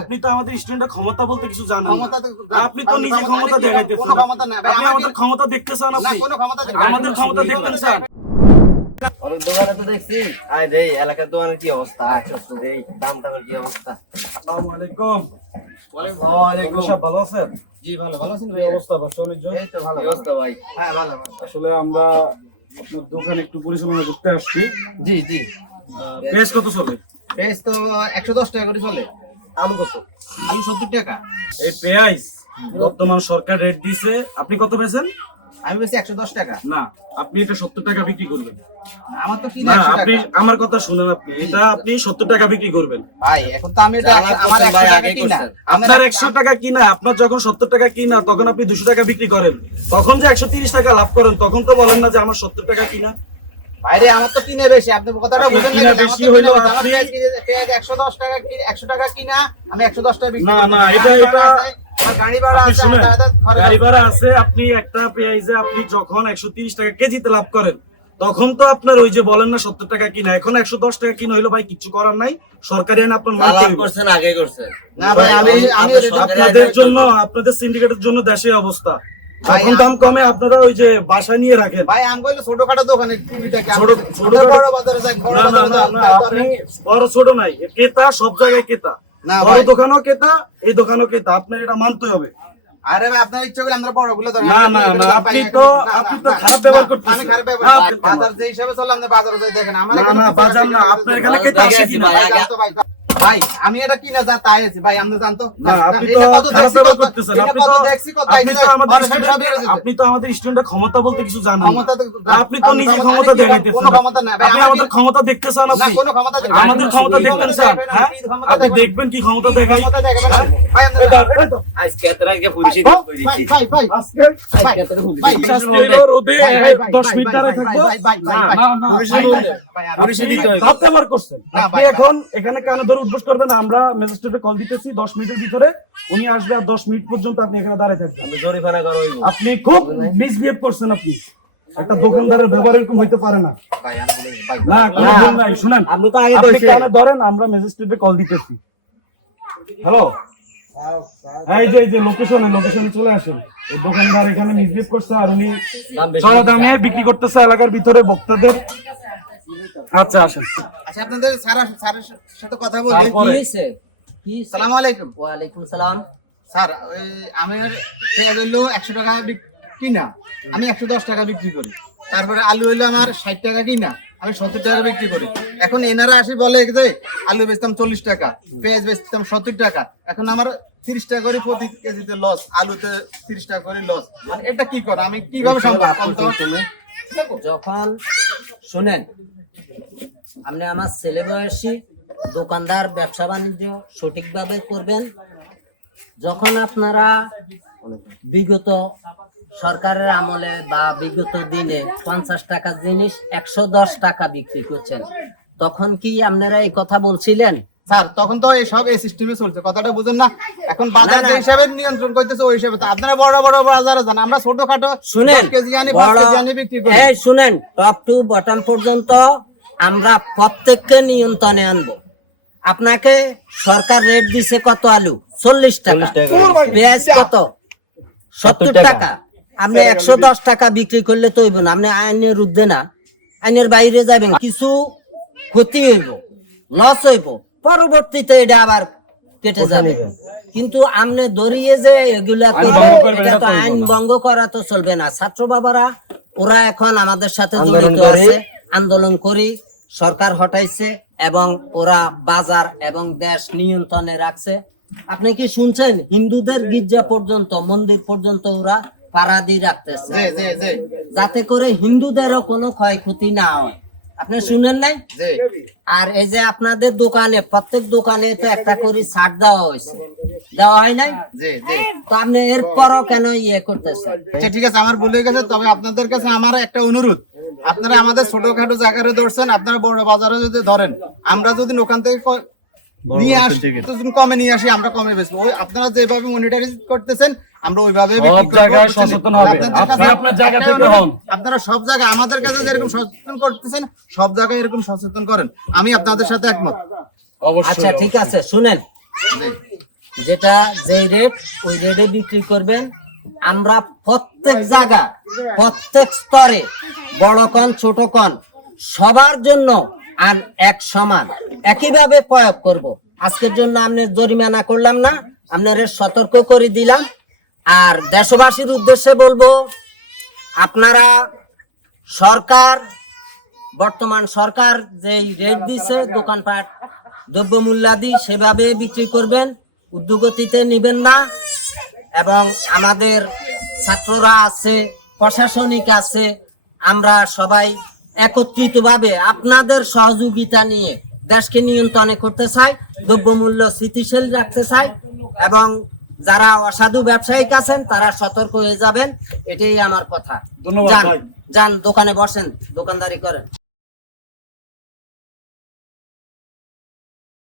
আপনি তো আমাদের স্টুডেন্টের ক্ষমতা বলতে কিছু জানেন ক্ষমতা আপনি তো নিজে ক্ষমতা ক্ষমতা দেখি না, দেখাইতেছেন। কোনো ক্ষমতা নাই। আপনি আমাদের ক্ষমতা দেখতে চান আপনি কোনো ক্ষমতা আমাদের ক্ষমতা দেখতেন চান ওর দোকানে তো দেখছি। আয় দেই এলাকার দোকানের কি অবস্থা? আচ্ছা তো দেই। দাম দামের কি অবস্থা? আসসালামু আলাইকুম। ওয়ালাইকুম। সব ভালো আছেন? জি ভালো ভালো আছেন কি ভাই অবস্থা বাচ্চা অনেকজন এই তো ভালো কি অবস্থা ভাই? হ্যাঁ ভালো ভালো। আসলে আমরা আপনার দোকানে একটু পরিচালনা করতে আসছি। জি জি। বেশ কত চলে? পেঁয়াজ তো একশো দশ টাকা করে চলে। আলু কত? আলু সত্তর টাকা। এই পেঁয়াজ বর্তমান সরকার রেট দিছে আপনি কত পেয়েছেন আমি বেশি একশো দশ টাকা। না আপনি এটা সত্তর টাকা বিক্রি করবেন। আমার তো না আপনি আমার কথা শুনেন আপনি এটা আপনি সত্তর টাকা বিক্রি করবেন। ভাই এখন তো আমি এটা আমার আমার একশো টাকা কিনা। আপনার একশো টাকা কিনা আপনার যখন সত্তর টাকা কিনা তখন আপনি দুশো টাকা বিক্রি করেন। তখন যে একশো তিরিশ টাকা লাভ করেন তখন তো বলেন না যে আমার সত্তর টাকা কিনা। বাইরে আমার তো কিনে বেশি আপনি কথাটা বুঝেন না বেশি আপনি- পেঁয়াজ কিনে- পেঁয়াজ একশো দশ টাকা কি- একশো টাকা কিনা আমি একশো দশ টাকা বিক্রি না, না, এটা- এটা- গাড়ি ভাড়া আপনি আছে শুনেন আমার দাদা ঘরে গাড়ি ভাড়া আছে আপনি একটা পেঁয়াজে আপনি যখন একশো তিরিশ টাকা কেজিতে লাভ করেন তখন তো আপনার ওই যে বলেন না সত্তর টাকা কিনা এখন একশো দশ টাকা কিনা হইল ভাই কিছু করার নাই সরকারি আইন আপনার হইব। করছেন আগে করছেন। না ভাই আমি আপনাদের জন্য আপনাদের সিন্ডিকেটের জন্য দেশে অবস্থা। যখন দাম কমে আপনারা ওই যে বাসা নিয়ে রাখেন। ভাই আমি কইলে ছোটখাটো দোকানে ছোট- ছোট বড় বাজারে যাই বড় বাজারে যাই, আপনি বড় ছোট নাই ক্রেতা সব জায়গায় ক্রেতা। বড় দোকানও ক্রেতা এই দোকানও ক্রেতা আপনার এটা মানতে হবে। আরে ভাই আপনার ইচ্ছা করলে আমরা বড়গুলো না, না, না, আপনি তো- আপনি তো খারাপ ব্যবহার করতেছেন। আমি খারাপ ব্যবহার বাজার যে হিসাবে চলে আপনি বাজারে যাই দেখেন আমার না, এখানে না, বাজার না, আপনার এখানে ক্রেতা আসে কিনা? ভাই, জানতো ভাই, ভাই আমি এটা কিনা যা তাই আছি। ভাই আপনি জানতো? আপনি তো আমাদের স্টুডেন্টের ক্ষমতা বলতে কিছু জানেন আপনি তো নিজে ক্ষমতা- দেখাইতেছেন কোনো ক্ষমতা নাই। আপনি আমাদের ক্ষমতা দেখতে চান আপনি। কোনো ক্ষমতা দেখবেন আমাদের ক্ষমতা দেখতেন স্যার আপনি দেখবেন কি ক্ষমতা দেখাই? দেখবেন। ভাই আজকে এত আজকে পুলিশে ভাই, ভাই, ভাই, আজকে? ভাই, রোদে মিনিট দাঁড়ায় থাকব। না, না, পুলিশে দিতে। করছেন আপনি এখন এখানে কানে ধরে উদ্বোস করবেন আমরা ম্যাজিস্ট্রেটে কল দিতেছি দশ মিনিটের ভিতরে। উনি আসবে আর দশ মিনিট পর্যন্ত আপনি এখানে দাঁড়ায় থাকবেন। হইব। আপনি খুব মিসবিহেভ করছেন আপনি। একটা দোকানদারের ব্যবহার এরকম হইতে পারে না। না কোনো ভুল নাই শুনেন আপনি তো আগে কানে ধরেন আমরা ম্যাজিস্ট্রেটে কল দিতেছি। হ্যালো এই যে এই যে লোকেশনে লোকেশনে চলে আসেন। এই দোকানদার এখানে মিসবিহেভ করছে আর উনি চড়া দামে বিক্রি করতেছে এলাকার ভিতরে বক্তাদের। আচ্ছা আসেন। আচ্ছা আপনাদের স্যার স্যারের সাথে কথা বলি। কি হয়েছে? কি সালাম আলাইকুম। ওয়ালাইকুম সালাম। স্যার ওই আমার পেঁয়াজ হইল একশো টাকা কিনা। আমি একশো দশ টাকা বিক্রি করি। তারপরে আলু হইল আমার ষাট টাকা কিনা। আমি সত্তর টাকা বিক্রি করি। এখন এনারা আসি বলে যে আলু বেচতাম চল্লিশ টাকা পেঁয়াজ বেচতাম সত্তর টাকা। এখন আমার তিরিশ টাকা করে প্রতি কেজিতে লস আলুতে তিরিশ টাকা করে লস মানে এটা কি করে? আমি কীভাবে সম্ভব? যখন শুনেন আপনি আমার ছেলে বয়সী দোকানদার ব্যবসা বাণিজ্য সঠিকভাবে করবেন। যখন আপনারা বিগত সরকারের আমলে বা বিগত দিনে পঞ্চাশ টাকার জিনিস একশো দশ টাকা বিক্রি করছেন তখন কি আপনারা এই কথা বলছিলেন? স্যার তখন তো এই সব এই সিস্টেমে চলছে। কথাটা বুঝেন না? এখন বাজার যে হিসাবে নিয়ন্ত্রণ করতেছে ওই হিসাবে আপনারা বড় বড় বাজারে যান। আমরা ছোটখাটো শুনেন কেজি আনি পাঁচ কেজি আনি বিক্রি করি। এই শুনেন টপ টু বটম পর্যন্ত আমরা প্রত্যেককে নিয়ন্ত্রণে আনব। আপনাকে সরকার রেট দিছে কত আলু? চল্লিশ টাকা। পেঁয়াজ কত? সত্তর টাকা। আপনি একশো দশ টাকা বিক্রি করলে তো হইব না। আপনি আইনের ঊর্ধ্বে না। আইনের বাইরে যাবেন কিছু ক্ষতি হইব লস হইব। পরবর্তীতে এটা আবার কেটে যাবে। কিন্তু আপনি দরিয়ে যে এগুলা আইন ভঙ্গ তো আইন করা তো চলবে না। ছাত্র বাবারা ওরা এখন আমাদের সাথে জড়িত আছে। আন্দোলন করি। সরকার হটাইছে এবং ওরা বাজার এবং দেশ নিয়ন্ত্রণে রাখছে। আপনি কি শুনছেন? হিন্দুদের গির্জা পর্যন্ত মন্দির পর্যন্ত ওরা পাড়া দিয়ে রাখতেছে। যাতে করে হিন্দুদেরও কোনো ক্ষয়ক্ষতি না হয়। আপনি শুনেন নাই? আর এই যে আপনাদের দোকানে প্রত্যেক দোকানে তো একটা করে ছাড় দেওয়া হয়েছে। দেওয়া হয় নাই? তো আপনি এরপরও কেন ইয়ে করতেছেন? আচ্ছা ঠিক আছে আমার ভুলে গেছে তবে আপনাদের কাছে আমার একটা অনুরোধ। আপনারা আমাদের ছোটখাটো জায়গায় ধরছেন আপনারা বড় বাজারে যদি ধরেন আমরা যদি ওখান থেকে নিয়ে আসি তো কমে নিয়ে আসি আমরা কমে বেচবো। ওই আপনারা যেভাবে মনিটরি করতেছেন আমরা ওইভাবে আপনার জায়গা একটা থেকে অনুরোধ, হন। আপনারা সব জায়গায় আমাদের কাছে যেরকম সচেতন করতেছেন সব জায়গায় এরকম সচেতন করেন। আমি আপনাদের সাথে একমত। আচ্ছা ঠিক আছে শুনেন। যেটা যে রেট ওই রেটে বিক্রি করবেন। আমরা প্রত্যেক জায়গা, প্রত্যেক স্তরে, বড় কন, ছোট কন, সবার জন্য আর এক সমান। একইভাবে প্রয়োগ করব। আজকের জন্য আপনি জরিমানা করলাম না আপনাদের সতর্ক করে দিলাম। আর দেশবাসীর উদ্দেশ্যে বলব, আপনারা সরকার, বর্তমান সরকার যে রেট দিছে, দোকানপাট দ্রব্য মূল্যাদি সেভাবে বিক্রি করবেন, উদ্যোগতিতে নেবেন না। এবং আমাদের ছাত্ররা আছে প্রশাসনিক আছে আমরা সবাই একত্রিতভাবে আপনাদের সহযোগিতা নিয়ে দেশকে নিয়ন্ত্রণে করতে চাই দ্রব্যমূল্য স্থিতিশীল রাখতে চাই এবং যারা অসাধু ব্যবসায়িক আছেন তারা সতর্ক হয়ে যাবেন। এটাই আমার কথা। যান যান দোকানে বসেন দোকানদারি করেন।